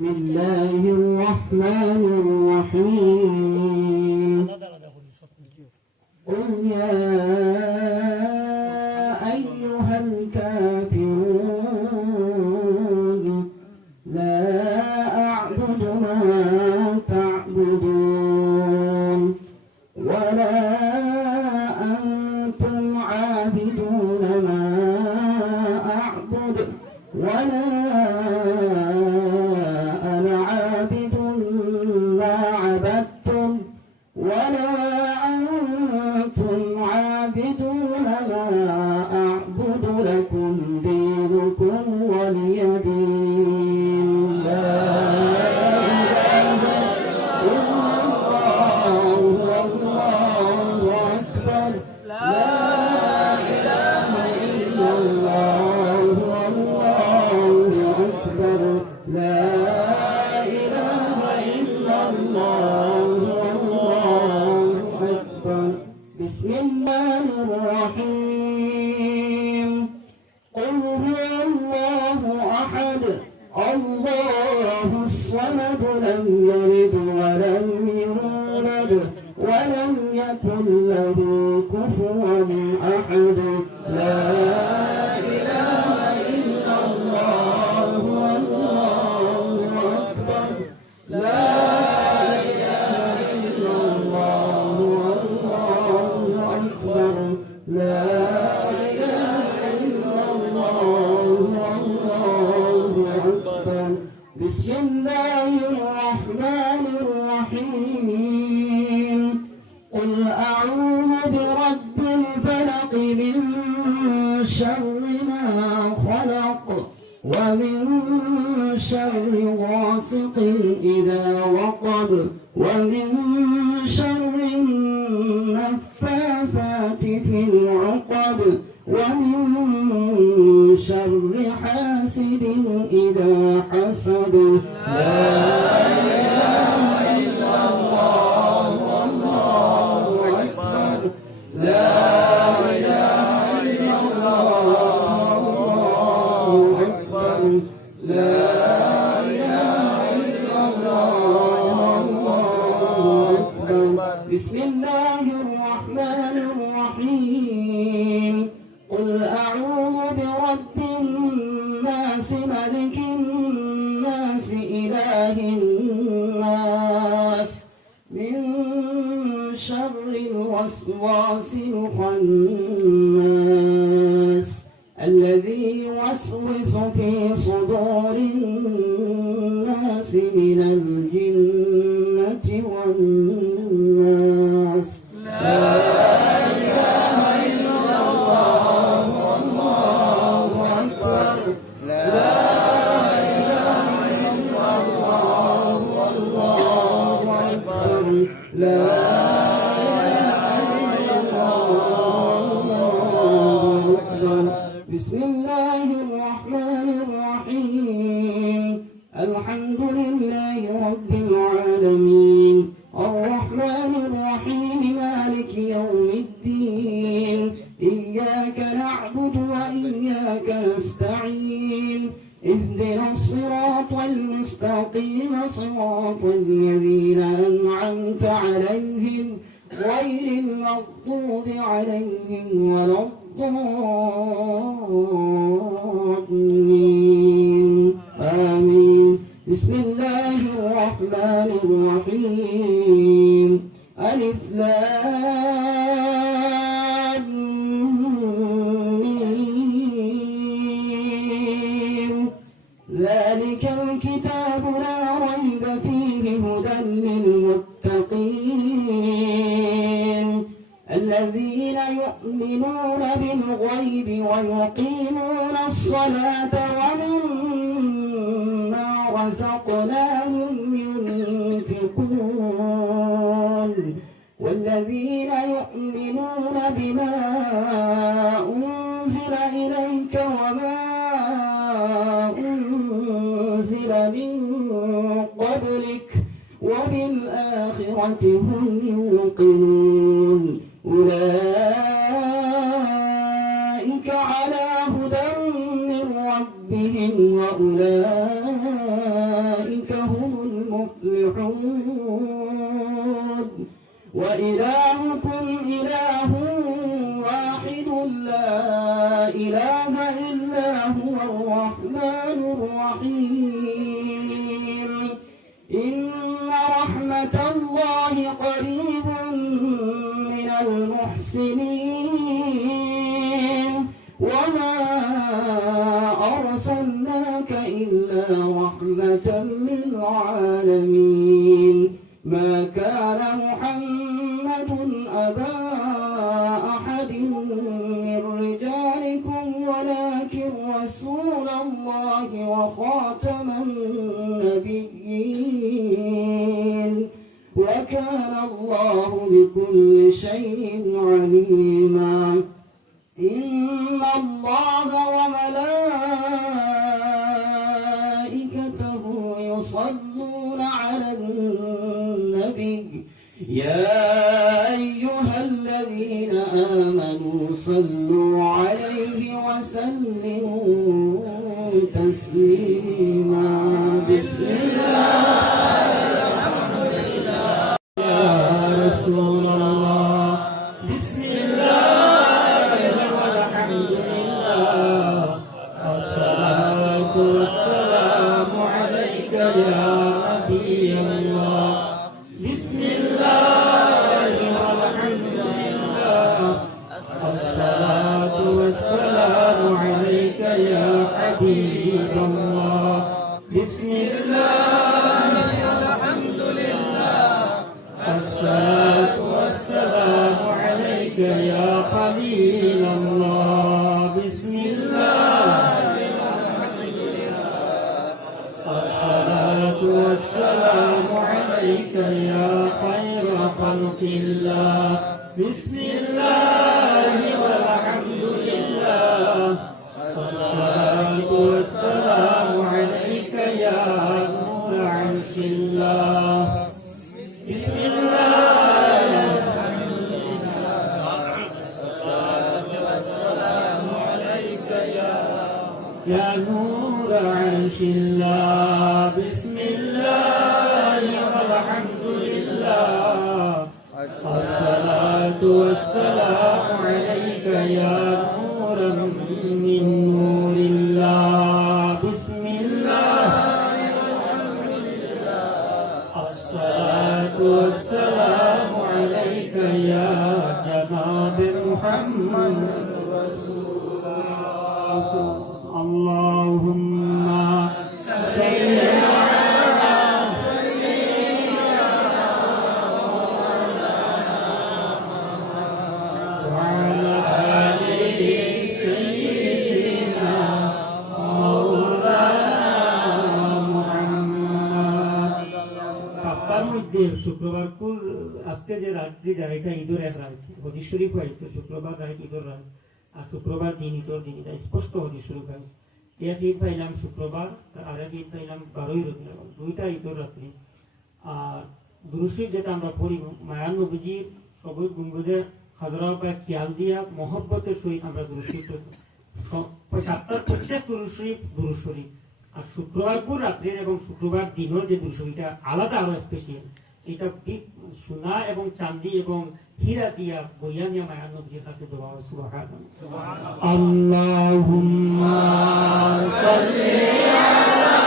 بسم الله الرحمن الرحيم قل يا أيها الكافرون لا أعبد ما تعبدون ولا أنتم عابدون ما أعبد ولا أنا عابد ما عبدتم ولا أنتم عابدون ما أعبد لكم دينكم ولي دين لا إله إلا الله والله أكبر لا إله إلا الله والله أكبر لا إله إلا الله والله أكبر بسم الله الرحيم قل هو الله أحد الله الصمد لم يلد ولم يولد ولم يكن له كفوا أحد لا إله إلا الله والله أكبر لا إله إلا الله والله أكبر لا إله إلا الله والله أكبر بسم الله الرحمن الرحيم قل أعوذ برب الفلق من شر ما خلق ومن شر غاسق إذا وقب ومن شر النفاثات في العقد ومن شر حاسد إذا حسد لا إله إلا الله والله أكبر لا إله إلا الله والله أكبر لا إله إلا الله والله أكبر بسم الله الرحمن الرحيم قل أعوذ برب الناس ملك الناس إله الناس من شر الوسواس الخناس الذي يوسوس في صدور الناس من الجنة والناس لا إله إلا الله والله أكبر لا إله إلا الله والله أكبر لا إله إلا الله والله أكبر بسم الله الرحمن الرحيم الحمد لله رب العالمين الرحمن الرحيم مالك يوم الدين إياك نعبد وإياك نستعين اهدنا الصراط المستقيم صراط الذين أنعمت عليهم غير المغضوب عليهم ولا الضالين آمين بسم الله الرحمن الرحيم ألف لام ميم ذلك الكتاب لا ريب فيه هدى للمتقين الذين يؤمنون بالغيب ويقيمون الصلاة ومما رزقناهم ينفقون والذين يؤمنون بما أنزل إليك وما أنزل من قبلك وبالآخرة هم يوقنون أولئك على هدى من ربهم وأولئك أولئك هم المفلحون وإلهكم إله واحد لا إله إلا هو الرحمن الرحيم إن رحمة الله قريب من المحسنين وما أرسلناك إلا رحمة للعالمين ما كان محمد أبا أحد من رجالكم ولكن رسول الله وخاتم النبيين وكان الله بكل شيء عليما إن الله وملائكته يصلون على النبي يا أيها الذين آمنوا صلوا عليه وسلموا تسليما بسم الله الحمد لله يا رسول الله بسم الله والحمد لله الصلاة والسلام عليك يا نبي الله بسم الله والحمد لله الصلاة والسلام عليك يا حبيب الله بسم الله والحمد لله الصلاة والسلام عليك يا خليل الله بسم الله والحمد لله الصلاة والسلام عليك يا خير خلق الله بسم الله والحمد لله الصلاة والسلام عليك يا نور عرش الله بسم الله والحمد لله الصلاة والسلام عليك يا نور عرش الله بسم الله والحمد لله الصلاة والسلام عليك يا نورا من نور الله بسم الله والحمد لله الصلاة والسلام عليك يا جناب محمد رسول الله اللهم صل শুক্রবার আজকে যে রাত্রি যায় এটা ঈদের এক রাত হদিস শরীফ হয়েছে শুক্রবার রাত ঈদের রাত আর শুক্রবার দিন ঈদের দিন এটা স্পষ্ট হদিস শরীফ হয়েছে এক ঈদ পাইলাম শুক্রবার আর এক ঈদ পাইলাম 12ই রবিউল দুইটা ঈদের রাত্রি আর দুরূদ যেটা আমরা পড়ি মায়ান নবীজির সবই গুণগুজে হাজরা পায় খেয়াল দিয়া মহব্বতের সহিত আমরা দুরূদ সাতটার প্রত্যেক দুরূদ শরীফ আর শুক্রবার পুর রাত্রে এবং শুক্রবার দিনের যে দুরূদ শরীফটা আলাদা আরো স্পেশাল এটা সোনা এবং চাঁদি এবং হীরা দিয়া বইয়া নিয়ে মায়ান নবীজির কাছে দোয়া সুবহানাল্লাহ আল্লাহুম্মা সাল্লি আলা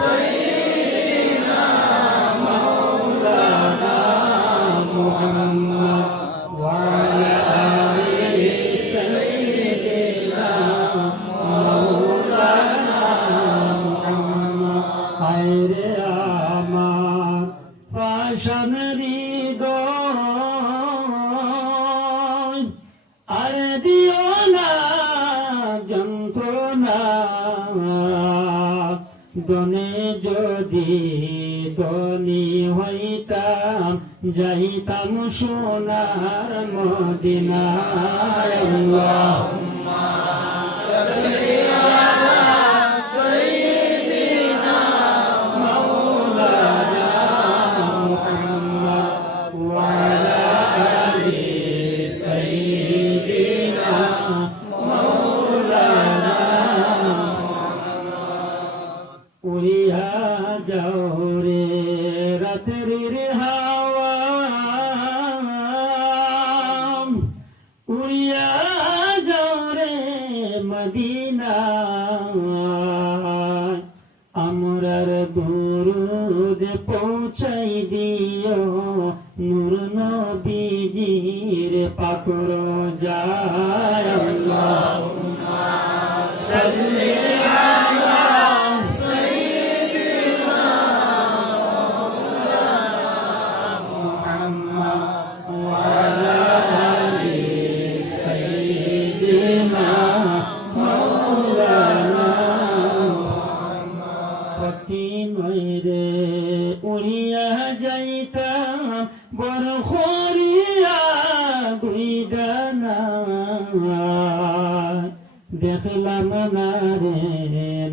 সাইয়্যিদিনা মাওলানা মুহাম্মদ ওয়া আলা আলি সাইয়্যিদিনা মাওলানা মুহাম্মদ হায়রে আমার পাশান হৃদয় আর দিও না যন্ত্রণা দনে যদি ধনী হইতাম যাইতাম সোনার মদিনায় আল্লাহুম্মা সাল্লি আলা সাইয়্যিদিনা মাওলানা মুহাম্মদ ওয়া আলা আলি সাইয়্যিদিনা মাওলানা উড়িয়া যাও যাওরে রাতের হাওয়া উড়িয়া যাওরে মদিনা আমরার দুরুদ পৌঁছাই দিও নূর নবীজির পাকর যায় আল্লাহুম্মা সাল্লি আলা সাইয়্যিদিনা মুহাম্মদ ওয়া আলা আলি সাইয়্যিদিনা মাওলানা রে উড়িয়া যাইতাম বড় খরিয়া গুইডানা দেখলাম না রে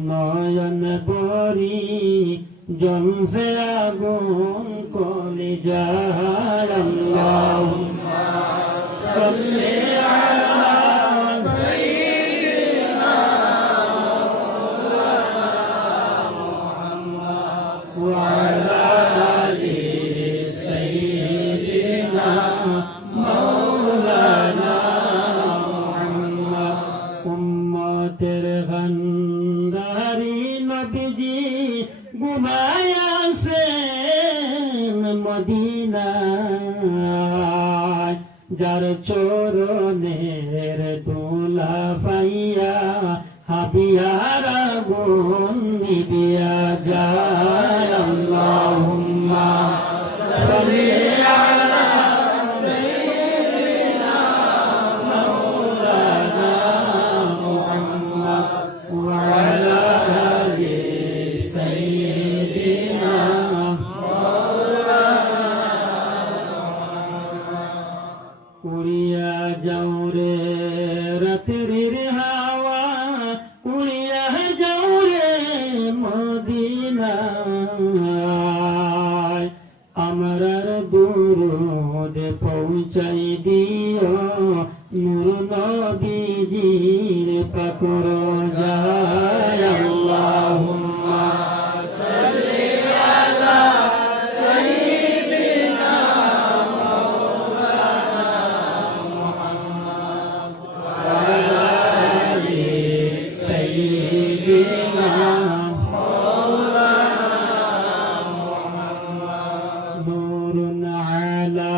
নয়ন বরি জমসে আগুন কলি যায় আল্লাহুম্মা সাল্লি আলা সাইয়্যিদিনা ওয়া আলা আলি সাইয়্যিদিনা মাওলানা মুহাম্মদ উম্মতের ভান্ডারি নবীজি ঘুমায়াছেন মদিনায় যার চরণের দোলা পাইয়া হাবিয়ার আগুন নিবিয়া যায় আল্লাহুম্মা সাল্লি আলা সাইয়্যিদিনা মাওলানা মুহাম্মদ ওয়া আলা আলি সাইয়্যিদিনা উড়িয়া যাও রে রাতের হাওয়া উড়িয়া যাও রে মদিনায় আমরার দুরুদ পৌঁছাই দিও নূর নবীজির পাকর যায় আল্লাহুম্মা সাল্লি আলা সাইয়্যিদিনা মাওলানা মুহাম্মদ ওয়া আলা আলি সাইয়্যিদিনা মাওলানা মুহাম্মদ নূরুন আলা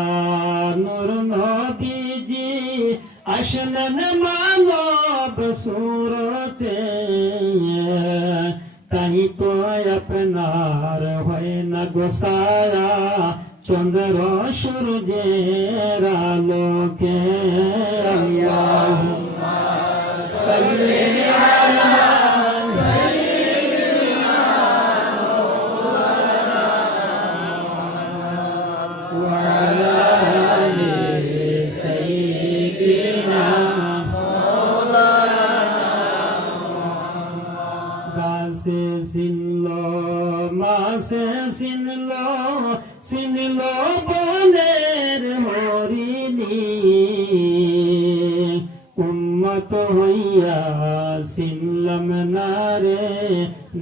নূর নবীজি আসলেন মানব সুরতে তাই তো আপনার হয় না গোসারা চন্দ্র সূর্যের আলোকে আল্লাহুম্মা সাল্লি আলা সাইয়্যিদিনা মাওলানা মুহাম্মদ ওয়া আলা আলি সাইয়্যিদিনা মাওলানা মুহাম্মদ গাছে চিনলো মাছে চিনলো বনের হরিণী উম্মত হইয়া চিনলাম না রে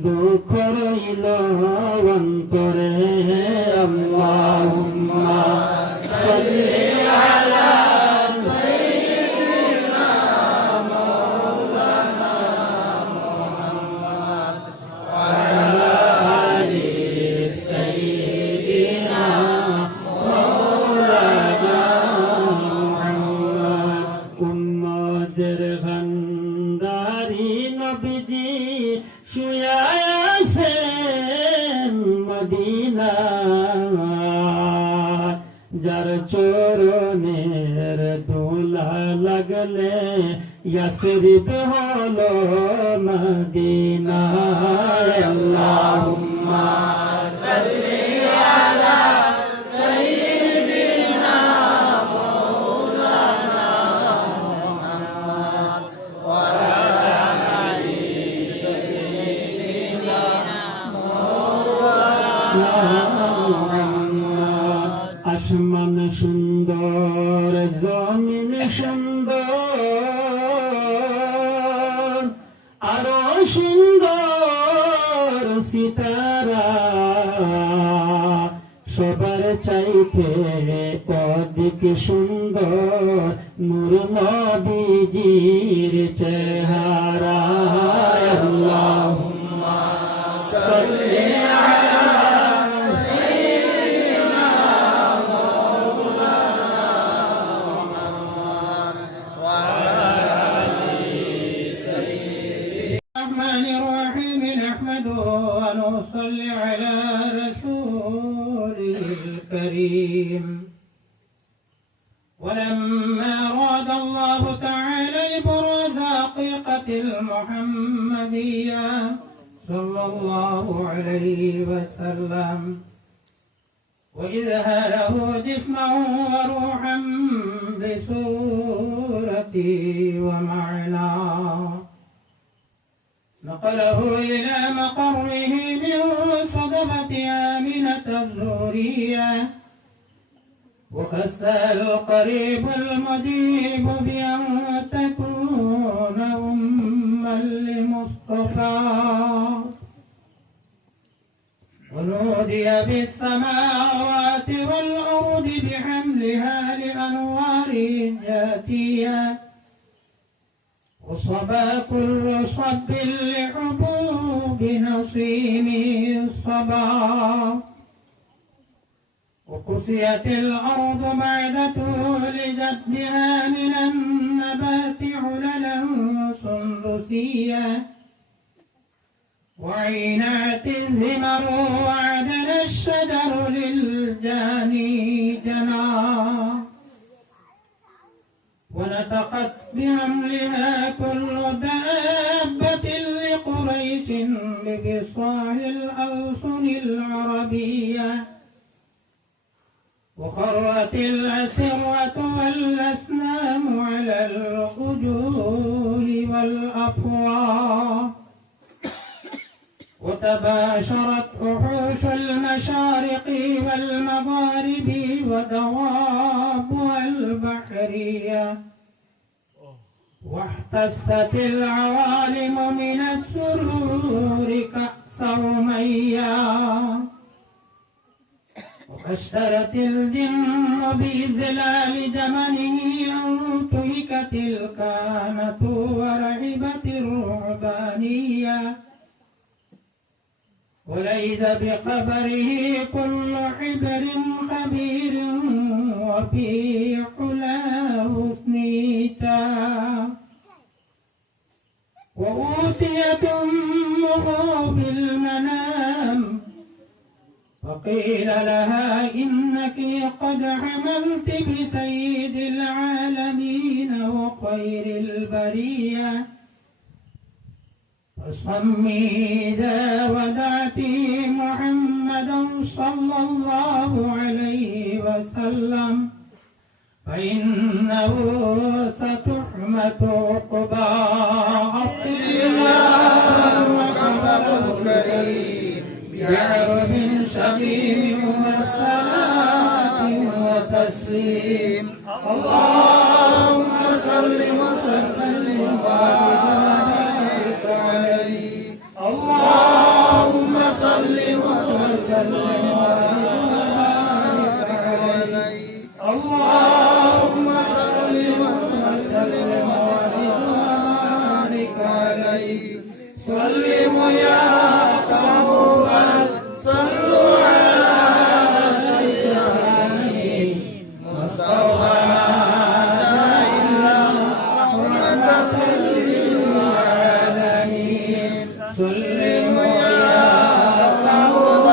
দুঃখ রইল অন্তরে আল্লাহুম্মা সাল্লি আলা সাইয়্যিদিনা মাওলানা মুহাম্মদ ওয়া আলা আলি সাইয়্যিদিনা মাওলানা মুহাম্মদ উম্মতের ভান্ডারি নবীজি শুয়া আছেন মদিনায় যার চরণের দোলা লাগলে ইয়াসরিব হলো মদিনা আল্লাহুম্মা সাল্লি আলা সাইয়্যিদিনা মাওলানা মুহাম্মদ ওয়া আলা আলি সাইয়্যিদিনা মাওলানা মুহাম্মদ আসমান সুন্দর জমিন সুন্দর আরো সুন্দর সিতারা সবার চাইতে অধিক সুন্দর নূর নবীজির চেহারা আল্লাহুম্মা সাল্লি আলা সাইয়্যিদিনা মাওলানা মুহাম্মদ ওয়া আলা আলি সাইয়্যিদিনা রহমানির রহিম নাহমাদুহু ওয়া নুসাল্লি আলা الكريم ولما أراد الله تعالى إبراز حقيقة المحمدية صلى الله عليه وسلم وإظهاره جسمه وروحا بصورته ومعناه نقله إلى مقره من صدفة آمنة الزهرية وخص القريب المجيب بأن تكون أما لمصطفى ونودي بالسماوات والأرض بحملها لأنوار جاتية وصبا كل صب لحبوب نصيمه الصبا وقسيت الأرض بعد طول جدها من النبات عللا سندسية وعينات الثمر وعدن الشجر للجاني جناه ونطقت بحملها كل دابة لقريش بفصاح الألسن العربية وخرت الأسرة والأسنام على الوجوه والأفواه وتباشرت وحوش المشارق والمغارب ودوابها البحرية واحتست العوالم من السرور كأس رميا واشترت الجن بظلال جمله أن تهكت الكانة ورعبت الرهبانية وليس بخبره كل حبر خبير وفي حلاه سنيتا وأوتيت أمه بالمنام فقيل لها إنك قد حملت بسيد العالمين وخير البرية فصمي إذا ودعت محمدا صلى الله عليه وسلم فإنه ستحمد عقباه محمد الكريم بعرض شميم وصلاة وتسليم اللهم صل وسلم وبارك عليه اللهم صل وسلم وبارك عليه اللهم صل وسلم وبارك عليه سلم يا قوم صلوا على سيدنا مصطفى إلا رحمة للعالمين سلم يا قوم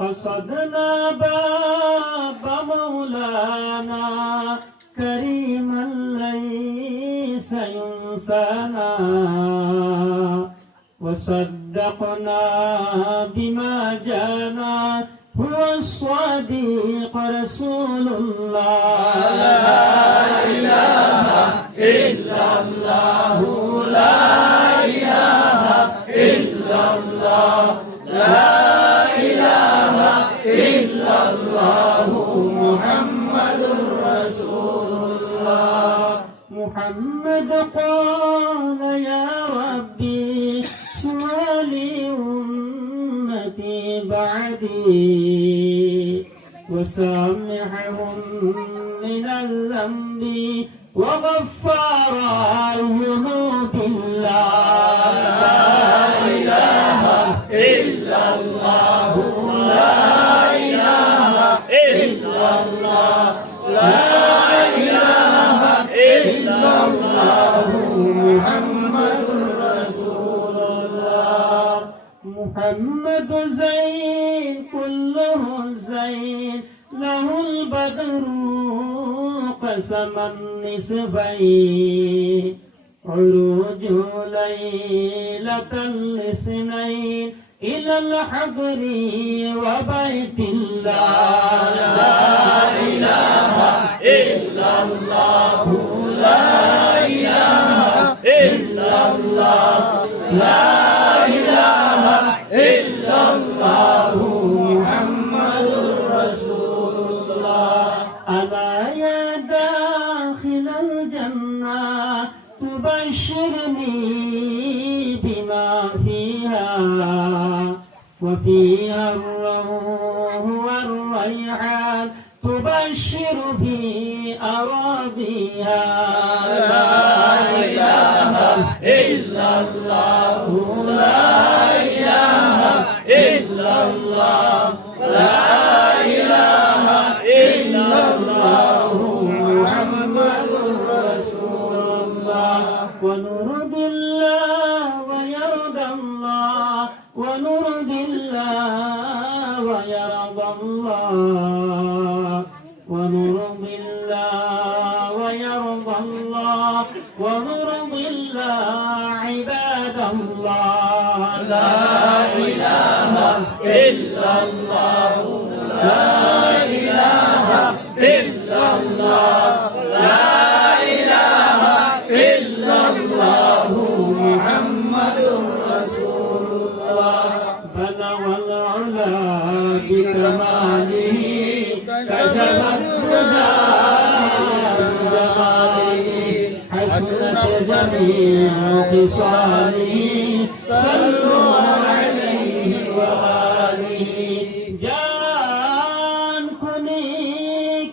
قصدنا باب مولانا كريما ليس ينسانا وصدقنا بما جانا هو الصديق رسول الله لا إله إلا الله لا إله إلا الله لا إله إلا الله محمد رسول الله محمد قال يا ربي سؤالي أمتي بعدي وسامحهم من الذنب وغفار الذنوب الله لا إله إلا الله لا إله إلا الله لا إله إلا الله محمد رسول الله محمد زين كله زين له البدر قسم النسبين عروج ليلة الاثنين إلى الحضر وبيت الله لا إله إلا الله لا إله إلا الله لا إله إلا الله محمد رسول الله ألا يا داخل الجنة تبشرني بما فيها وفيها الروح والريحان تبشر في أرابيها لا إله إلا الله لا إله إلا الله لا إله إلا الله محمد رسول الله ونور بالله ويرضى الله ونور بالله ويرضى الله ونور بالله ويرضى الله ونور بالله عباد الله لا إله إلا الله لا إله إلا الله لا إله إلا الله محمد رسول الله بلغ العلا بكماله كشف الهدى بجماله حسنت جميع خصاله صلوا عليه وآله जान खुनी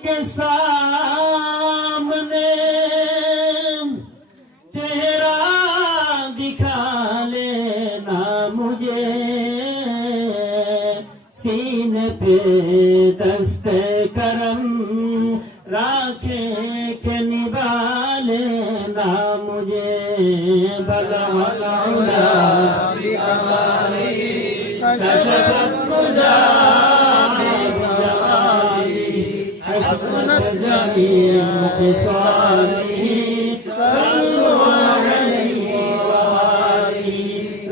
के सामने चेहरा दिखा लेना मुझे सीने पे दस्ते करम राखे के निभा लेना मुझे बलवल उला बिकमाली कशफत तुझा حسنت جميع خصاله صلوا عليه وآله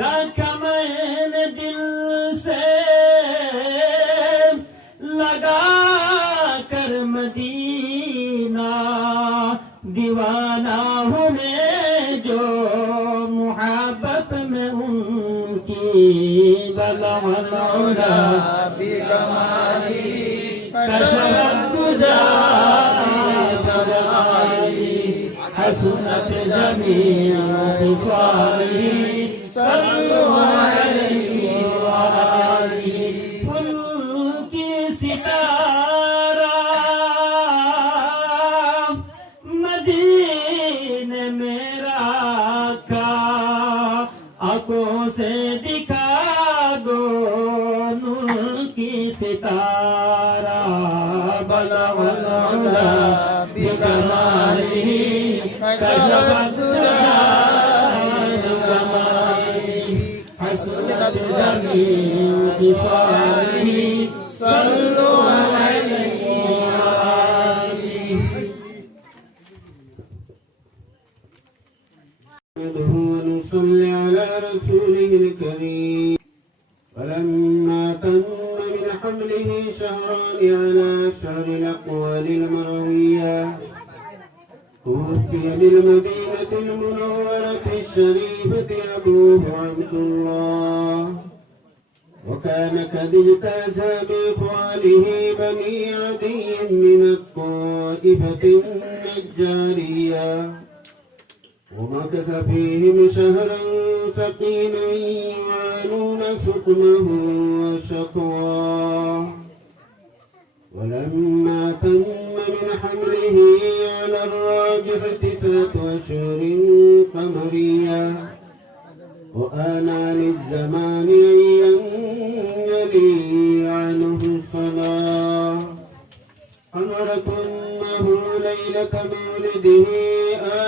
رکھا میں نے دل سے لگا کر مدینہ دیوانہ ہوں میں جو محبت میں ان کی بلغ العلا بکمالی كشفت الدجى حسنت جميع خصاله صلوا عليه وآله फूल की सितारा से दिखा दो नूर की सितारा बलगना बिकमाली कशफत हसनत जमील बिसारी सल्लु अलैहि ونصلي على رسوله الكريم فلما تم من حمله شهران على شهر الأقوال المروية توفي بالمدينة المنورة الشريفة أبوه عبد الله وكان قد اجتاز بإخوانه بني عدي من الطائفة النجارية ومكث فيهم شهرا ثقيلا يعانون سقمه وشقواه ولما تم من حمله على الراجح 9 أشهر قمرية وآن للزمان أن ينجلي عنه الصلاة أمرت أمه ليلة مولده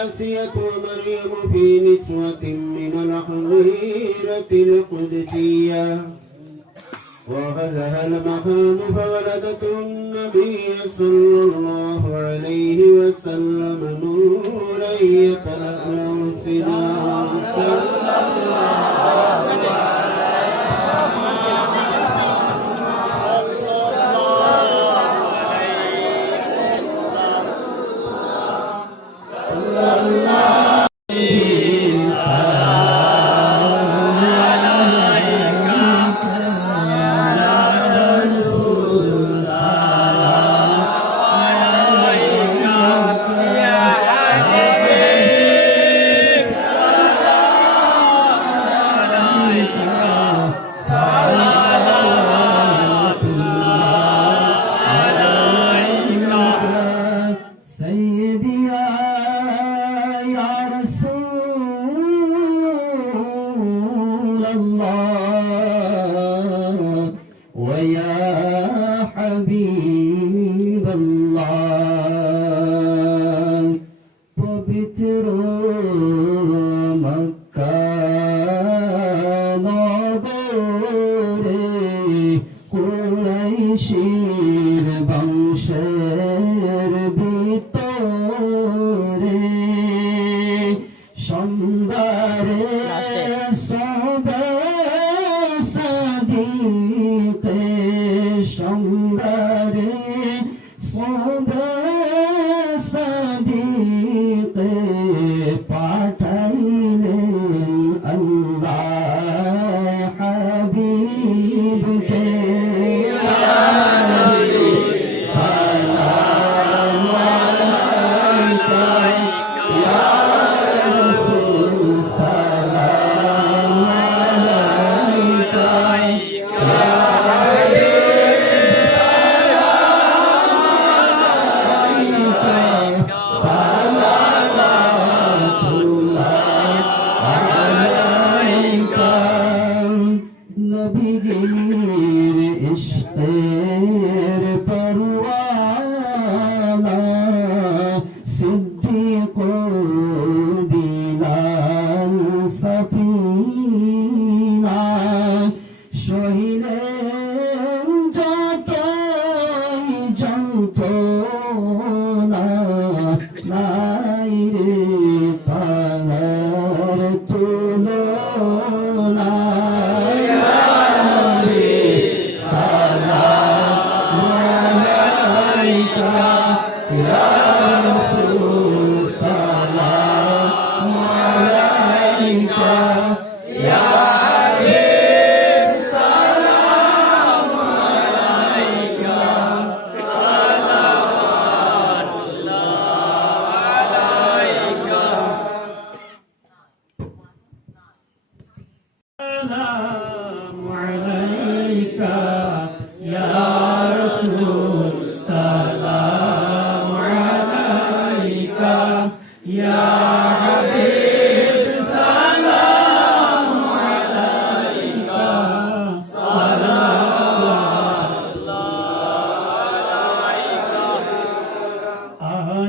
آسية ومريم في نسوة من الحظيرة القدسية وغزها المخاض فولدت النبي صلى الله عليه وسلم نورا يتلألأ السنان صلى الله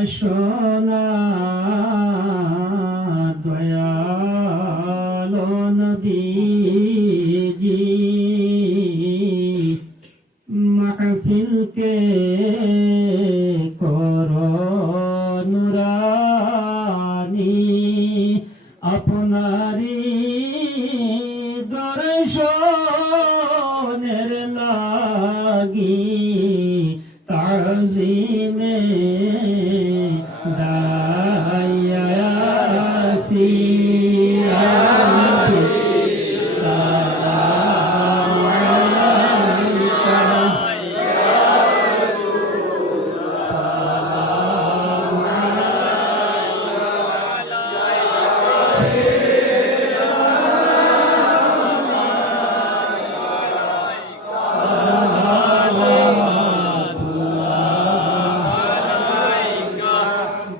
সোনা দয়ালো নবীজি মাহফিল কে করো নুরানি আপনারি দর্শনের লাগি তাজিমে দায়াসি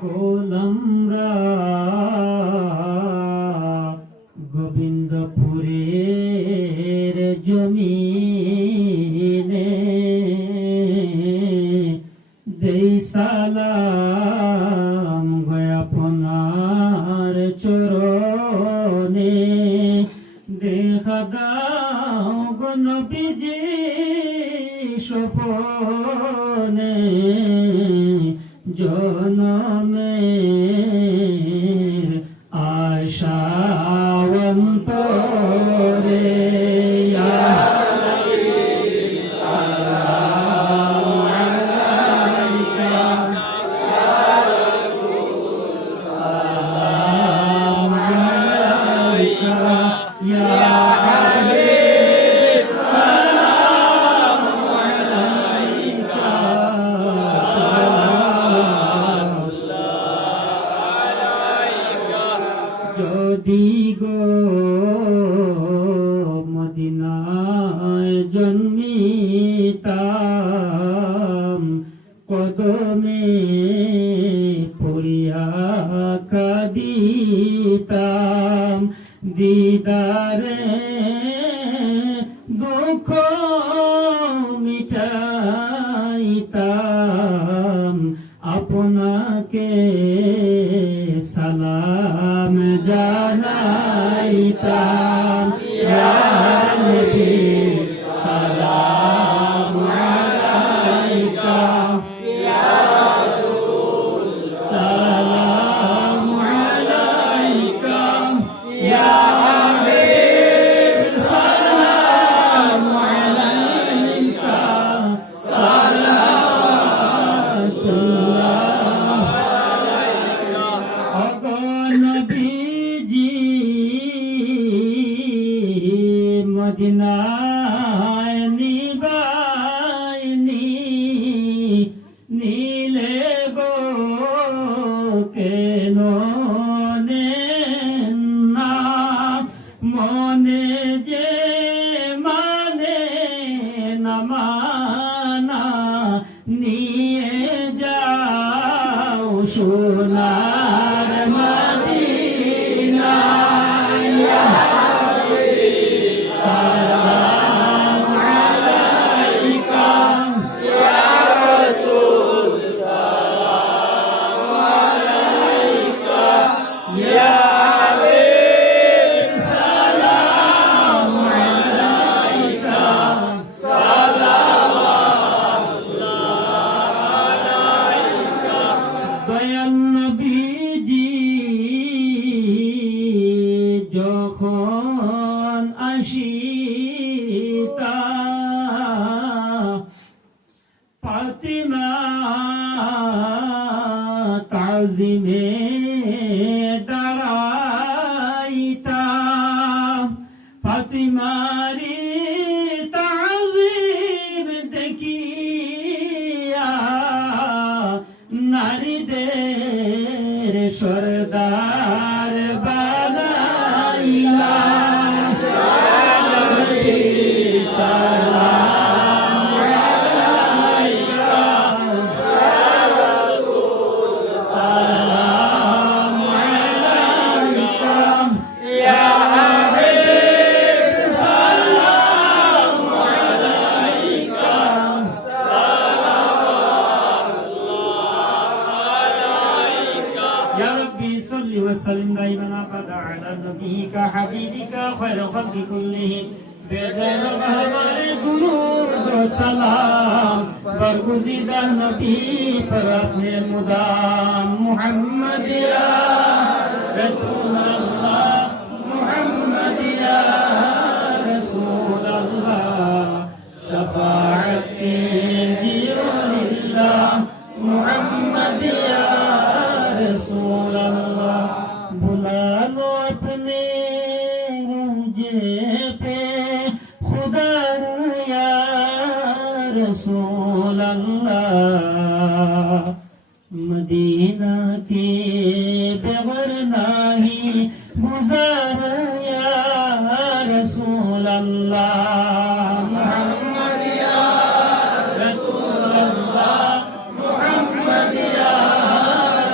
গোলামরা গোবিন্দপুরের জমিনে দেই সালাম আপনার চরণে দেখা দাও গো নবীজি স্বপনে জনমের আশাবন্তরে যদি গো মদিনায় জন্মিতাম কদমে পড়িয়া কাঁদিতাম দিদারে দুঃখ মিটাইতাম আপনাকে সালাম জানাইতাম ইয়া নবী সালাম আলাইকা ইয়া রাসূল সালাম আলাইকা ইয়া হাবিব সালাম আলাইকা মদিনায় নিবাইনি নীলে গো কেন না মনে যে মানে না মানা নিয়ে যাও সোনার মদিনা দয়াল নবীজি যখন আসিতা ফাতিমা তাজিমে দাঁড়াইতা ফাতিমারি তাজিম দেখিয়া নারীদের সরদার বানাইলা সালাম আলাইকা সালাম আলাইকা ইয়া হাবিব সালাম আলাইকা সালাম وسلم دائما ابدا على نبيك حبيبك خير خلق كلهم بیدر ہمارے درود و سلام برگزیدہ نبی پر اپنے مدام محمد یا رسول اللہ محمد یا رسول اللہ شفاعت کیجیے للہ محمد یا رسول اللہ بلا لو اپنے روجے پہ خدا یا رسول اللہ مدینہ کے بغیر نہیں گزار یا رسول اللہ محمد یا رسول اللہ محمد یا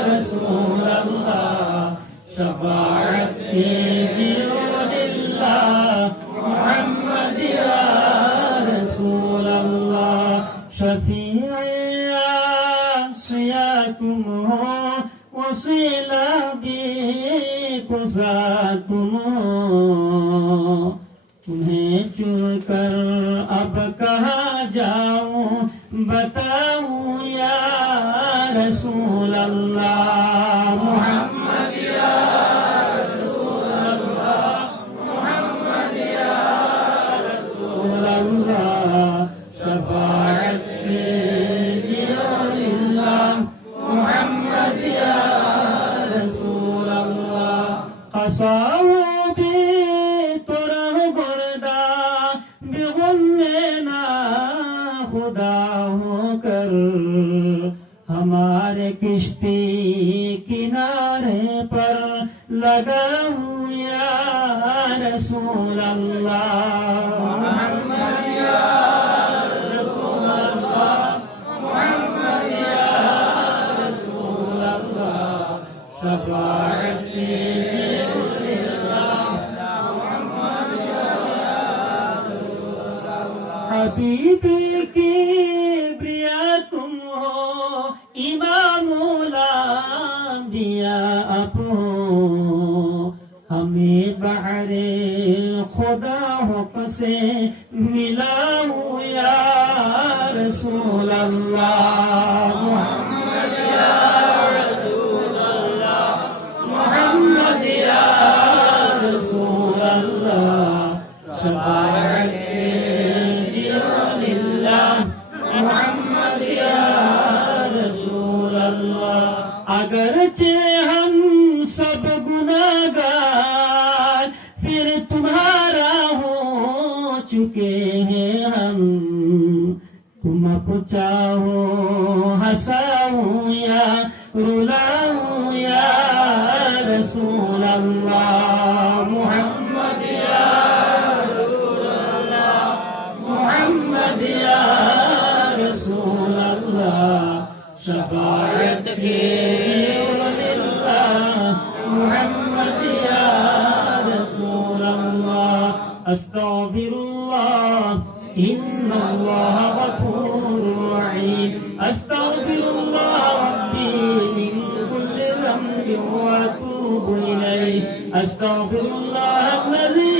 رسول اللہ شفاعت کیجیے للہ محمد یا رسول اللہ شفیع آسیا تم ہو وسیلہ بھی کسا تم ہو تمہیں چن کر اب کہاں جاؤں بتاؤں یا رسول اللہ محمد یا رسول اللہ محمد یا رسول اللہ شفاعت کیجیے للہ محمد یا رسول اللہ قصاؤں بھی ترہ گردہ بغمنا خدا ہو کر ہمارے کشتی کنارے پر لگاؤں یا رسول اللہ محمد یا رسول اللہ محمد یا رسول اللہ شفاعت کیجیے للہ محمد یا رسول اللہ حبیبی کی بریا تم ہو امام الانبیاء ہو ہمیں بحر خدا حق سے ملاؤ یا رسول اللہ محمد یا رسول اللہ محمد یا رسول اللہ شفاعت کیجیے للہ محمد یا رسول اللہ اگرچہ ہم سب گناہگار پھر تمہارا ہو چکے ہیں ہم تم اب چاہو ہنساؤں یا رلاؤں یا رسول اللہ محمد یا رسول اللہ محمد یا رسول اللہ شفاعت کیجیے للہ محمد یا رسول اللہ استغفر اللہ ان اللہ غفور رحیم استغفر اللہ ربی من كل ذنب واتوب الیہ استغفر اللہ الذی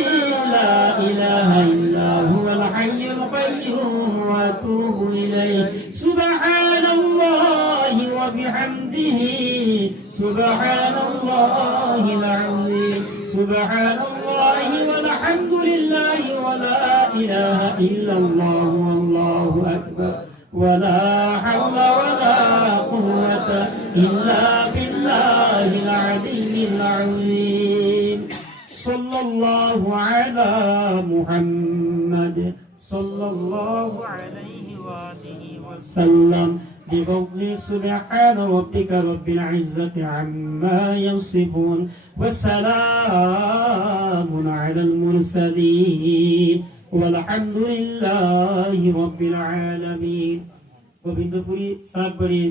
لا الہ الا هو الحی القیوم واتوب الیہ سبحان اللہ وبحمده سبحان اللہ العظیم سبحان اللہ والحمد للہ ولا الہ الا اللہ واللہ اکبر ولا حول ولا قوة الا باللہ العلی العظیم صلی اللہ علی محمد صلی اللہ علیہ وآلہ وسلم بفضل سبحان ربك رب العزة عما يصفون وسلام على المرسلين والحمد لله رب العالمين গোবিন্দপুরী সাতবাড়ি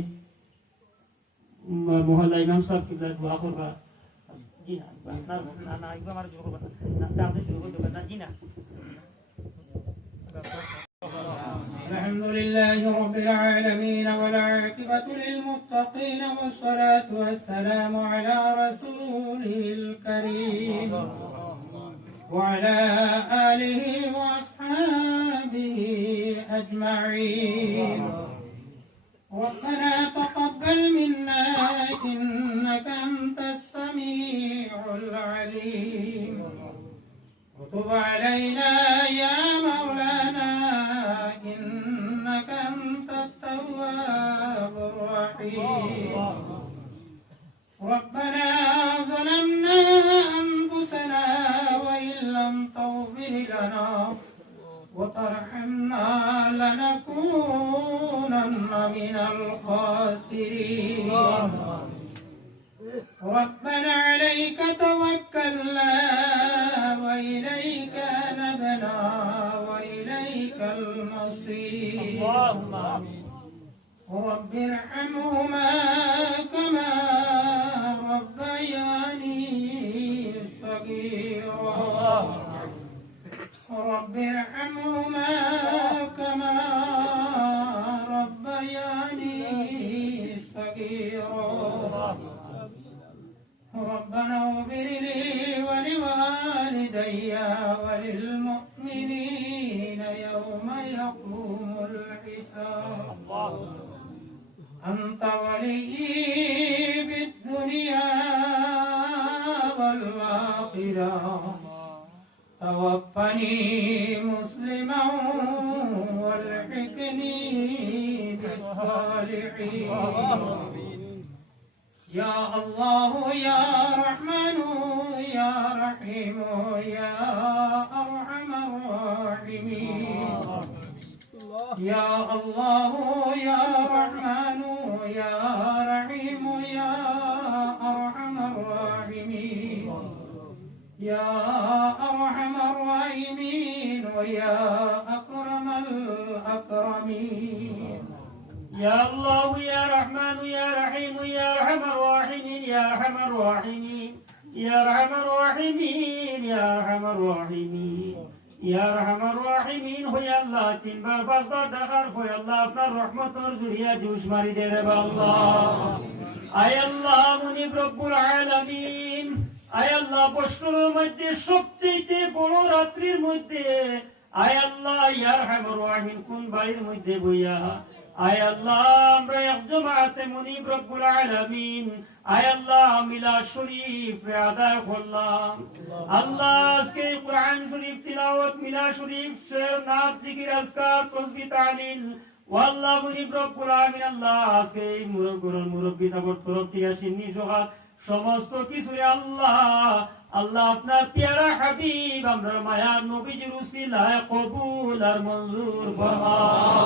মহল্লা ইমাম সাহেব কিবলা দোয়া করবা জি না না একবার আমার জোর করবা না শুরু করতে না জি না الحمد لله رب العالمين والعاقبة للمتقين والصلاة والسلام على رسوله الكريم وعلى آله وأصحابه أجمعين. ربنا تقبل منا إنك أنت السميع العليم وتب علينا يا مولانا إنك أنت التواب الرحيم. ربنا ظلمنا أنفسنا وإن لم تغفر لنا وترحمنا لنكونن من الخاسرين. ربنا عليك توكلنا وإليك نبنا وإليك المصير. رب ارحمهما كما ربياني صغيرا. رب ارحمهما كما ربياني صغيرا. ربنا اغفر لي ولوالدي وللمؤمنين يوم يقوم الحساب. أنت ولي في الدنيا والآخرة. توفني مسلما والحقني بالصالحين. يا الله يا رحمن يا رحيم يا أرحم الراحمين. يا الله يا رحمن يا رحيم يا أرحم الراحمين. يا أرحم الراحمين ويا أكرم الأكرمين. يا الله يا رحمن يا رحيم يا أرحم الراحمين يا أرحم الراحمين يا أرحم الراحمين يا أرحم الراحمين يا أرحم الراحمين هو الله تنبار بردار دخار هو الله আপনার রহমতের জুরিয়া জুশমারি দে রে আল্লাহ। আয় আল্লাহ মুনিব রব্বুল আলামিন, আয় আল্লাহ বছরের মধ্যে সবচেয়ে বড় রাত্রির মধ্যে আয় আল্লাহ ইয়া আরহামুর রাহিমিন কোন বাড়ির মধ্যে বইয়া আয় আল্লাহ আমরা এক জামাতে মুনিব রব্বুল আলামিন আয় আল্লাহ মিলাদ শরীফ আদায় করলাম। আল্লাহ আজকে কোরআন শরীফ তিলাওয়াত, মিলাদ শরীফ নাত, জিকির, আজকার, তাসবিহ, তাহলিল ওয়াল্লাহ মুনিব রব্বুল আলামিন আল্লাহ আজকে এই মুরব্বি তাবর তরফ থেকে সিন্নি সহা সমস্ত কিছু আল্লাহ আল্লাহ আপনার প্যারা হাবিব আমরা মায়ার নবীজির উসিলায় কবুল আর মঞ্জুর ফরমাও।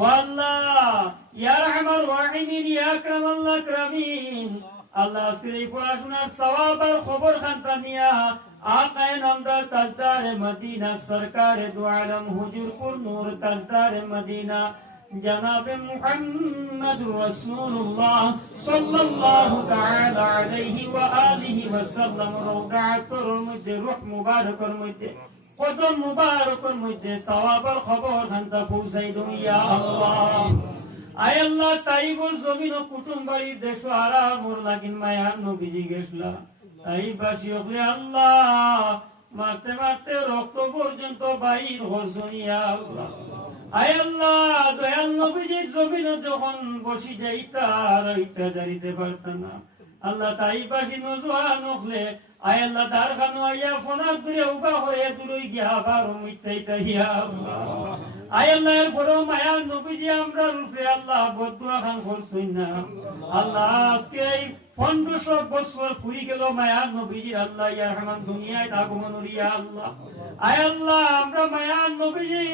ওয়াল্লাহ ইয়া আরহামার রাহিমিন ইয়া আকরামাল আকরামিন আল্লাহ আজকের এই পড়াশোনার সওয়াব আর খবর খানটা নিয়া আকায়ে নামদার তাজদার মদিনা সরকারে দু আলম হুজুর পুর নূর তাজদার মদিনা জনাবে মুহাম্মদুর রাসূলুল্লাহ সাল্লাল্লাহু তাআলা আলাইহি ওয়া আলিহি ওয়া সাল্লাম রওদাতুর মধ্যে রূহ মুবারকের মধ্যে কদম মুবারকের মধ্যে সওয়াবের খবর খানটা পৌঁছাই দাও ইয়া আল্লাহ। আয় আল্লাহ তাইবুল জমিন ও কুটুম বাড়ির দেশ আরামর লাগিন মায়ার নবীজি গেছলা তাইবাসী হলে আল্লাহ মারতে মারতে রক্ত পর্যন্ত বাইর হরছন ইয়া আল্লাহ। আয় আল্লাহ দয়াল নবীজির জমিন যখন বসি যাইতা রইতা জারিতে পারতাম না আল্লাহ তাইবাসী নজওয়ান হলে আয় আল্লাহ দার খানো আইয়া ফোনার দূরে উবা হয়ে দূরই গিয়া আবার মিটাইতা ইয়া আল্লাহ। আয় আল্লাহ এর বড় মায়ার নবীজি আমরা রূপে আল্লাহ বদুয়া খান করছই না আল্লাহ আজকে 1500 বছর ফুরি গেল মায়ার নবীজির আল্লাহ ইয়া রহমান দুনিয়ায় আগমন ইয়া আল্লাহ। আয় আল্লাহ আমরা মায়ার নবীজি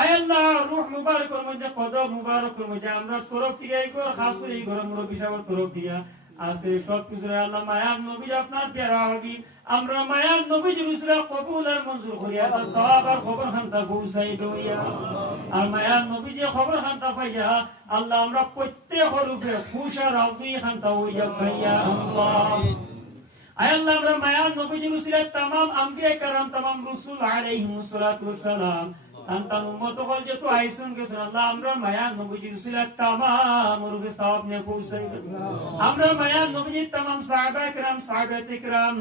আয় আল্লাহ রূহ মুবারকের মধ্যে কদম মুবারকের মধ্যে আমরা তরফ থেকে এই করে খাস করে এই ঘরে মুরব্বি সাহেবের তরফ দিয়া আজকে সব কিছু আল্লাহ মায়ার নবী আপনার প্যারা হবি আমরা মায়ার নবীজির উসরা কবুল আর মঞ্জুর করিয়া সওয়াব আর খবর খানটা পৌঁছাই দইয়া আর মায়ার নবীজি খবর খানটা পাইয়া আল্লাহ আমরা প্রত্যেক রূপে খুশ আর রাউদি খানটা হইয়া পাইয়া আল্লাহ। আয় আল্লাহ আমরা মায়ার নবীজির উসরা तमाम আম্বিয়া کرام तमाम রাসূল আলাইহিমুস সালাতু ওয়াস সালাম তান উম্মত হল যেহেতু আইসুন গেছেন আল্লাহ আমরা মায়া নবীজির উসিলাত তামাম রূপে সওয়াব নিয়ে পৌঁছাই আমরা মায়া নবীজির তামাম সাহাবায়ে কেরাম সাহাবায়ে কেরাম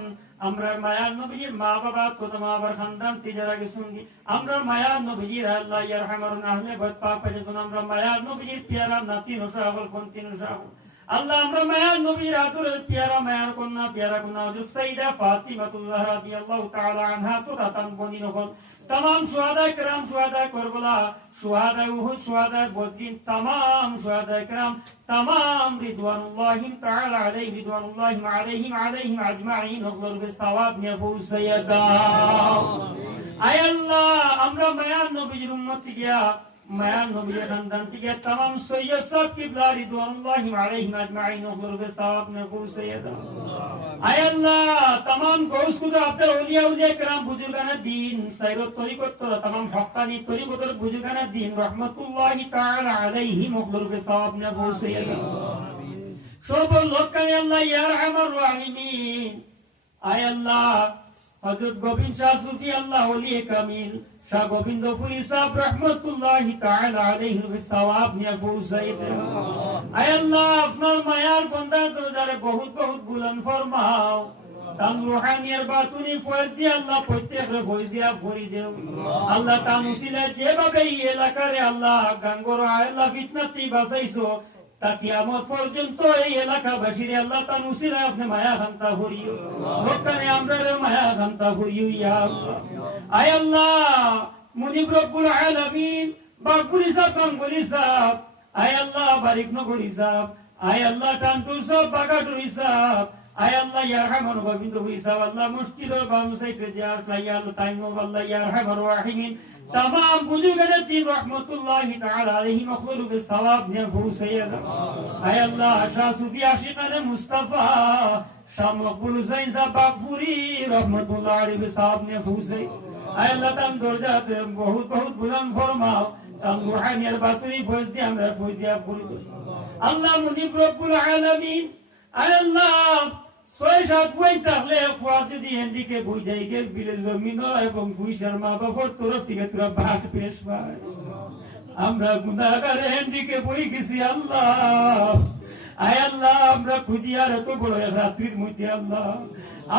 আমরা মায়া নবীজির মা বাবা তো মা বাবার খানদান তিজারা গেছেন আমরা মায়া নবীজির আল্লাহ ইয়ারহামারুন আহলে বাইত পাক পাইছেন আমরা মায়া নবীজির পিয়ারা নাতি নসাহল কোনতি নসাহল আল্লাহ আমরা মায়া নবীর আদরের পিয়ারা মায়ার কন্যা পিয়ারা কন্যা সাইয়্যিদা ফাতিমাতুল জাহরা রাদিয়াল্লাহু তাআলা আনহা তো রাতান বনি নহল तमाम शुहादा किराम शुहादा करबला शुहादा उहुद शुहादा बदरीन तमाम शुहादा किराम तमाम रिदवानुल्लाहि ताआला अलैहि रिदवानुल्लाहि अलैहिम अजमाइन अगलर बे सवाब ने पहुंचाया आय अल्लाह আমরা মায়া নবীর উম্মত গিয়া মায়া নবীর খানদান থেকে तमाम সৈয়দ সব কিবলা রিদওয়ানুল্লাহি আলাইহিম আজমাইন ওগুলোর সওয়াব নে পৌঁছাইয়া দাও আয় আল্লাহ तमाम গৌস কুদা আপনার ওলিয়া উলিয়া کرام বুজুর্গানে দ্বীন সাইরত তরিকত तमाम হক্কানি তরিকতের বুজুর্গানে দ্বীন রাহমাতুল্লাহি তাআলা আলাইহিম ওগুলোর সওয়াব নে পৌঁছাইয়া দাও সব লোককে আল্লাহ ইয়া আরহামার রাহিমিন আয় আল্লাহ হযরত গোবিন্দ শাহ সুফি আল্লাহ ওলি কামিল শাহ গোবিন্দপুরী সাহেব রহমতুল্লাহি তাআলা আলাইহি সওয়াব নিয়ে পৌঁছাই দেন আয় আল্লাহ আপনার মায়ার বান্দা দরজারে বহুত বহুত বুলন্দ ফরমাও তাম রুহানিয়ার বাতুনি ফয়েজ দিয়ে আল্লাহ প্রত্যেকরে ফয়েজ দিয়া ভরি দেও আল্লাহ তাম উসিলা যেভাবে এই এলাকারে আল্লাহ গাঙ্গর আল্লাহ ফিতনাতি বাঁচাইছো তা কিয়ামত পর্যন্ত এই এলাকাবাসীর আল্লাহ তাআলা উসিলা আপনি মায়া খান্তা ভরিও লোকনে আমরারে মায়া খান্তা ভরিও ইয়া আল্লাহ আয় আল্লাহ মুনিব রব্বুল আলামিন বাকুরি সাহেব গাঙ্গুলি সাহেব আয় আল্লাহ বারিক নগরী সাহেব আয় আল্লাহ টান্টু সাহেব বাগাটুরি সাহেব আয় আল্লাহ ইয়া রহমান গোবিন্দপুরী সাহেব আল্লাহ মুশকিল বাম সাইতে দিয়া আল্লাহ ইয়া আল্লাহ তাইমো আল্লাহ ইয়া রহমান রাহিমিন तमाम बुजुर्गने दीन रहमतुल्लाहि ताआला अलैहि मखलूक के सवाब ने पहुंचाया आय अल्लाह शाह सूफी आशिकाने मुस्तफा शाह मकबूल हुसैन साहब बागपुरी रहमतुल्लाह अलैहि के सवाब ने पहुंचाई आय अल्लाह तम दर्जा बहुत बहुत बुलंद फरमाओ तम रूहानियत बातुरी फौज दे हमरा फौज दिया पूरी अल्लाह मुनीब रब्बुल आलामीन आय अल्लाह ছয় সাত বই থাকলে খোয়া যদি এদিকে বই যাই গে বিলের জমিন এবং পুলিশের মা বাবার তরফ থেকে তোরা ভাগ পেশ পায় আমরা গুনাহগার এদিকে বই গেছি আল্লাহ আয় আল্লাহ আমরা খুঁজি আর এত বড় রাত্রির মধ্যে আল্লাহ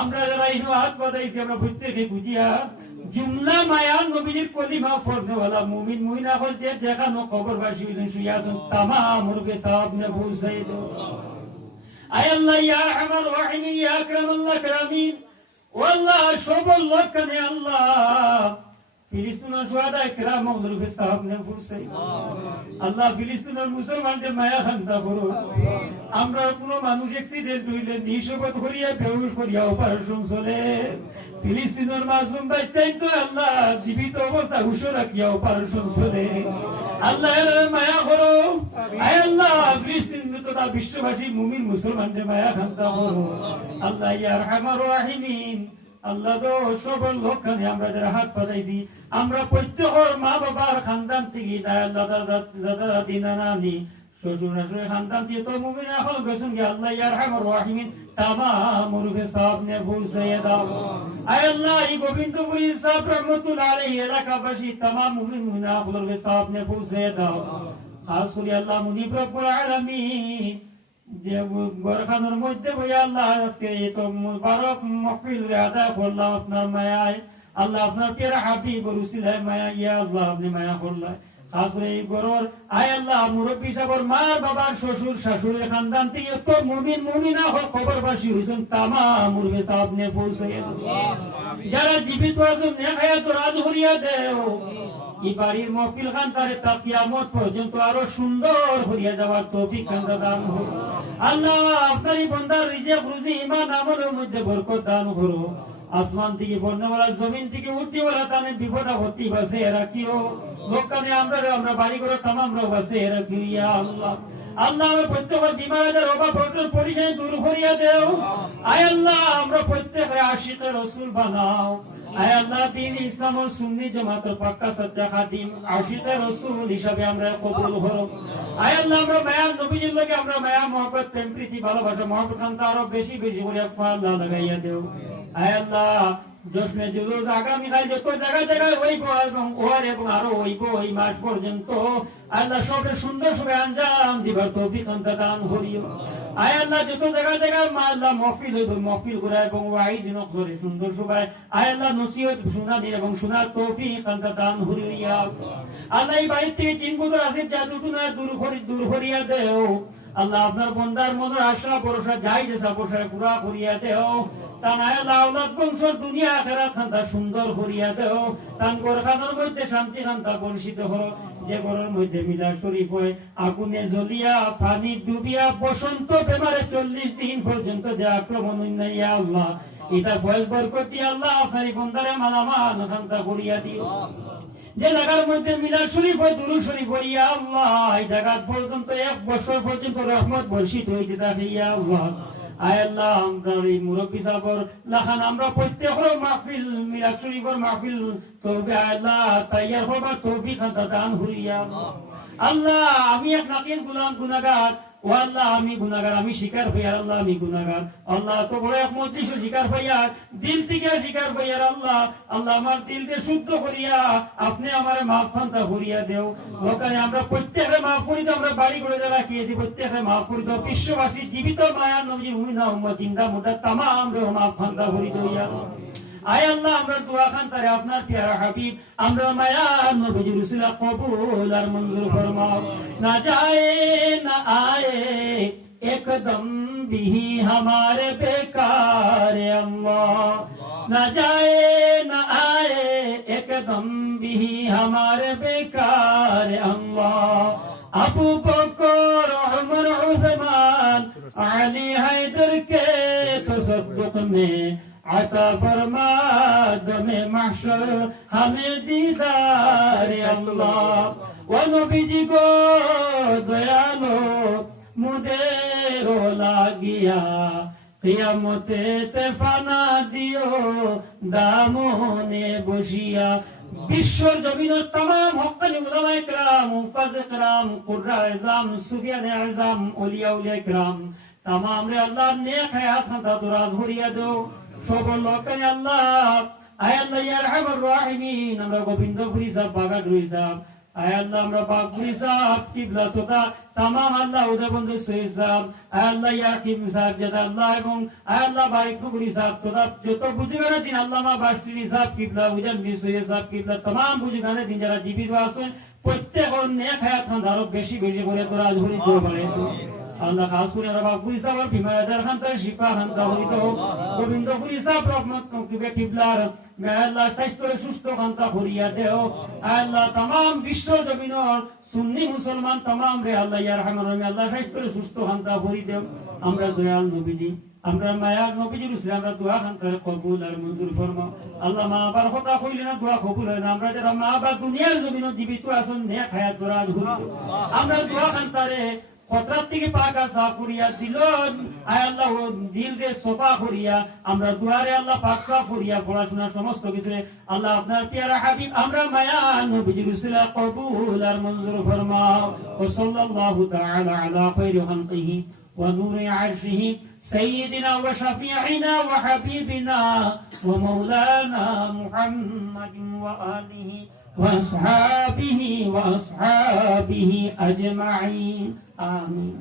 আমরা যারা ইনো হাত বাঁধাইছি আমরা প্রত্যেকে খুঁজিয়া জুমলা মায়া নবীর কলিমা পড়নেওয়ালা মুমিন মুমিনা হল যে দেখানো খবরবাসী শুয়ে আছেন তামাম রূপে সওয়াব নে পৌঁছাই দাও আয় আল্লাহ ইয়া আরহামার রাহিমিন ইয়া আকরামাল আকরামিন ওয়াল্লাহ সবল লোকনে আল্লাহ ফিলিস্তিনের শুহাদা کرام ওগুলোর সওয়াব নে পৌঁছাই আল্লাহ ফিলিস্তিনের মুসলমানদের মায়া খান্তা করো আমরা কোনো মানুষ অ্যাক্সিডেন্ট হইলে নিশবত করিয়া বেহুশ করিয়া অপারেশন চলে ফিলিস্তিনের মাসুম বাচ্চাই তো আল্লাহ জীবিত অবস্থা হুশ রাখিয়া অপারেশন চলে আল্লাহ মায়া করো আয় আল্লাহ ফিলিস্তিন তথা বিশ্ববাসী মুমিন মুসলমানদের মায়া খান্তা করো আল্লাহ ইয়া আরহামার রাহিমিন আল্লাহ তো সবল লোকখানে আমরা যারা হাত পাতাইছি আমরা প্রত্যেকের মা বাবার খানদান থেকে দাদা দাদি নানি শ্বশুর শাশুড়ি খানদান থেকে তো মুমিনা হল গেছেন কি আল্লাহ ইয়া আরহামার রাহিমিন তামাম রূপে সওয়াব নে পৌঁছাইয়া দাও আয় আল্লাহ এই গোবিন্দপুরী সাহেব রহমতুল্লাহ আলাইহি এলাকাবাসী তামাম মুমিন মুমিনা হলকে সওয়াব নে পৌঁছাইয়া দাও খাস করে আল্লাহ মুনিব রব্বুল আলামিন যে গোরখানোর মধ্যে বই আল্লাহ আজকে এত মুবারক মাহফিল আদা করলাম আপনার মায়ায় আল্লাহ আপনার প্যারা হাবিব রসুলের মায়া ইয়া আল্লাহ আপনি মায়া করলেন খাস করে এই গরর আয় আল্লাহ মুরব্বী সাহেবের মা বাবার শ্বশুর শাশুড়ির খানদান থেকে তো মুমিন মুমিনা হল খবরবাসী হয়েছেন তামাম মুরবে সাহেব নে পৌঁছাইয়া যারা জীবিত আছেন নেক হায়াত রাজ হরিয়া দেও এই বাড়ির মহফিল খান তারে তা কিয়ামত পর্যন্ত আরো সুন্দর হরিয়া যাওয়ার তৌফিক দান করো আল্লাহ আপনারই বান্দার রিজিক রুজি ঈমান আমলের মধ্যে বরকত দান করো আসমান থেকে বন্যাওয়ালা জমিন থেকে উঠতিওয়ালা তানে বিপদ আপত্তি বাঁচে রাখিও লোকখানে আমরা বাড়ি করে তামাম রোগ বাঁচে রাখিও ইয়া আল্লাহ আল্লাহ আমরা প্রত্যেকের বিমারের অভাব পরিশানি দূর করিয়া দেও আয় আল্লাহ আমরা প্রত্যেকের আশিকে রাসূল বানাও আয় আল্লাহ দ্বীন ইসলাম ও সুন্নি জামাতের পাক্কা সচ্চা খাদিম আশিকে রাসূল হিসাবে আমরা কবুল করো আয় আল্লাহ আমরা মায়া নবীজির লগে আমরা মায়া মহব্বত প্রেম প্রীতি ভালোবাসা মহব্বত আরো বেশি বেশি করে আল্লাহ লাগাইয়া দেও আয় আল্লাহ জশ্নে জুলুস আগামীকাল যত জায়গায় জায়গায় হইব এবং ওর এবং আরো হইব এই মাস পর্যন্ত আল্লাহ সবে সুন্দর সবে আঞ্জাম দিবার তৌফিক দান করিও। আয় আল্লাহ যত জায়গায় জায়গায় মা আল্লাহ মহফিল হইব মহফিল করে এবং ওয়াইজ করে সুন্দর সবাই আয় আল্লাহ নসিহত শুনানি এবং শোনার তৌফিক দান করিয়া আল্লাহ এই বাড়ি থেকে তিন বছর আছে যা দুটুনা দূর করিয়া দেও। আল্লাহ আপনার বন্দার মনের আশা ভরসা যাই যে সাপোসায় পুরা করিয়া দেও। তানায় লাউলাদ বংশ দুনিয়া আখেরাত খান্তা সুন্দর করিয়া দেও। তান গোরখানোর মধ্যে শান্তি খান্তা বর্ষিত হো। যে ঘরের মধ্যে মিলা শরীফ হয় আগুনে জ্বলিয়া পানি ডুবিয়া বসন্ত বেমারে 40 দিন পর্যন্ত যে আক্রমণ ইয়া আল্লাহ এটা বয়স বরকত দিয়ে আল্লাহ আপনার বন্দারে মালামাল খান্তা করিয়া দিও। যে জায়গার মধ্যে মিলাদ শরীফ হয় দুরূদ শরীফ হয় ইয়া আল্লাহ এই জায়গা পর্যন্ত 1 বছর পর্যন্ত রহমত বর্ষিত হইতে থাকে ইয়া আল্লাহ। আয় আল্লাহ আমরা এই মুরব্বী সাহেবর লাখান আমরা প্রত্যেকের মাহফিল মিলাদ শরীফের মাহফিল তবে আল্লাহ তৈয়ার হবার তৌফিক দান করিয়া আল্লাহ। আমি এক নাকিস গোলাম গুনাহগার ও আল্লাহ আমি গুনাহগার আমি স্বীকার হই আর আল্লাহ আমি গুনাহগার আল্লাহ তো বড় এক মজলিস স্বীকার হইয়া দিল থেকে স্বীকার হইয়ার আল্লাহ আল্লাহ আমার দিলকে শুদ্ধ করিয়া আপনি আমারে মাফ ফান্তা করিয়া দেও। ওখানে আমরা প্রত্যেকে মাফ করি তো আমরা বাড়ি করে যারা খেয়েছি প্রত্যেকে মাফ করি তো বিশ্ববাসী জীবিত মায়া নবী উমিনা উম্মত জিন্দা মুদা তামাম রে মাফ ফান্তা করি দইয়া। আয় আল্লাহ আমরা দোয়া খান তারে আপনার প্যারা হাবিব আমরা মায়া নবী রাসূল কবুল আর মঞ্জুর ফরমাও। না যায় না আয়ে একদম বিহি हमारे बेकार अल्लाह ना जाए ना आए एकदम बिही हमारे बेकार अल्लाह। अबू बकर उमर उस्मान अली हैदर के तसद्दुक में अता फरमा दमे महशर हमें दीदार अल्लाह। वो नबी जी को दयालो मुदेरो লাগিয়া কিয়ামতে ফানা দিও দামনে বসিয়া। বিশ্বর জমিনের तमाम হক্কানি উলামায়ে কেরাম মুফাজ্জির কেরাম কুররা ইজলাম সুফিয়ানে আযম ওলিয়া উলিয়া কেরাম तमाम রে আল্লাহ নেক হায়াত খাতা দুরাজ ভরিয়া দাও সব লোককে আল্লাহ। আয় আল্লাহ ইয়া আরহামার রাহিমিন আমরা গোবিন্দপুরি সাহেব বাগাডুরি সাহেব আয় আল্লাহ আমরা বাগদুরি সাহেব কিবলা তোতা तमाम আল্লাহ ওদের বন্ধু সৈয়দ সাহেব আয় আল্লাহ ইয়াকিম সাহেব জাদা আল্লাহ এবং আয় আল্লাহ বারিকপুরি সাহেব তোরা যত বুঝিবানা দিন আল্লাহ মা বাস্তিনি সাহেব কিবলা ওদের মি সৈয়দ সাহেব কিবলা तमाम বুঝিবানা দিন যারা জীবিত আছেন প্রত্যেকের নেক হায়াত খান আরো বেশি বেশি করে তোরা ধরে দিতে পারে তো আল্লাহ খাস করে বাবুরি সাহেব বিমাদার খান তার শিফা খান দাওরিত গোবিন্দপুরি সাহেব রহমত করিবে কিবলার আল্লাহ স্বাস্থ্য সুস্থ খান্তা ভরিয়া দেও। আল্লাহ तमाम বিশ্ব জমিনের সুন্নি মুসলমান तमाम রে আল্লাহ ইয়া রহমান রহিম আল্লাহ স্বাস্থ্য সুস্থ খান্তা ভরি দেও। আমরা দয়াল নবীজি আমরা মায়া নবীজি রসুল আমরা দোয়া খান্তা কবুল আর মঞ্জুর ফরমাও। আল্লাহ মা বাবার কথা কইলে না দোয়া কবুল হয় না। আমরা যারা মা বাবা দুনিয়ার জমিনে জীবিত আছেন নেক হায়াত দরাজ হই আমরা দোয়া খান্তারে খতরাত থেকে পাকা সাফ করিয়া দিল আয় আল্লাহ দিল রে সোফা করিয়া আমরা দুয়ারে আল্লাহ পাক সাফ করিয়া পড়াশোনা সমস্ত কিছু আল্লাহ আপনার প্যারা হাবিব আমরা মায়া নবীজি রাসূল কবুল আর মঞ্জুর ফরমাও। ও সাল্লাল্লাহু তাআলা আলা খায়রি খালকিহি ওয়া নূরি আরশিহি সাইয়্যিদিনা ওয়া শাফিঈনা ওয়া হাবিবিনা ওয়া মাওলানা মুহাম্মাদিন ওয়া আলিহি وأصحابه أجمعين آمين.